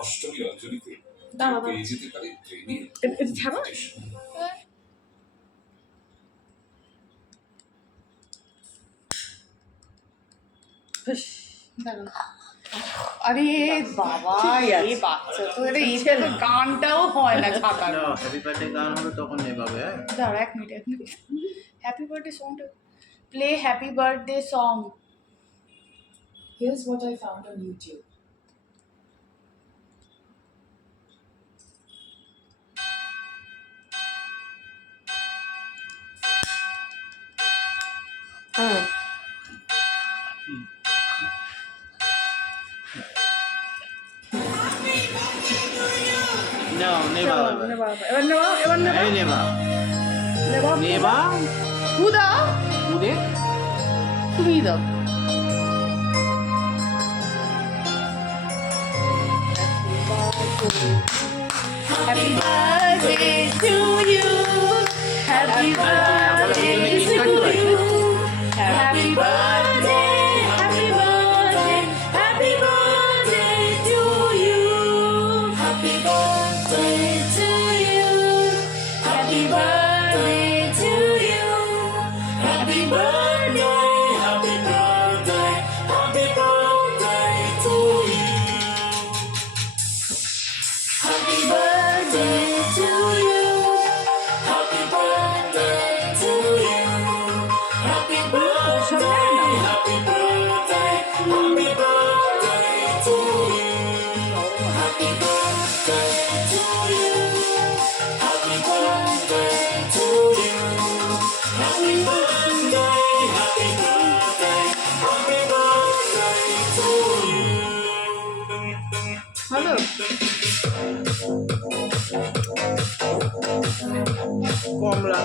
অষ্টমী অঞ্জলিতে পেয়ে যেতে পারে প্রেমের ছাড়ো আরে বাবা এই বাচ্চা তো এটা এইটা তো গানটাও হয় না ছাতার হ্যাপি বার্থডে গান হবে তখন নেবাবে হ্যাঁ দাঁড়া এক মিনিট হ্যাপি বার্থডে সংটা play happy birthday song Here's what I found on YouTube. নাও নেবা এবার নেওয়া এই নেবা নেওয়া নেবা তু দাও উদে তুমি দাও Happy birthday to you. Happy birthday to you. Happy birthday, happy birthday, happy birthday to you. Happy birthday to you. Happy birthday to you. Happy birthday, happy birthday, happy birthday to you. Happy birthday to you. Happy birthday to you. Happy birthday. Happy birthday. Happy birthday to you. Happy birthday to you. Happy birthday to you. Happy birthday. Happy birthday. Happy birthday to you. Hello Kamala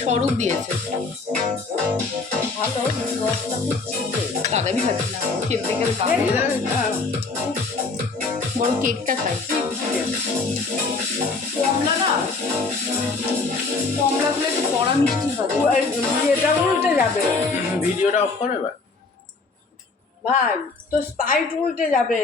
Swarup দিয়েছে ভালো রসটা খুব ছিটে দাদা আমি খাচ্ছি না খেতে গেলে বড় কেকটা খাই কমলা না কমলাগুলো একটু কড়া মিষ্টি হয় এটা উল্টে যাবে ভিডিওটা অফ করো এবার ভাই তো স্পাইট উল্টে যাবে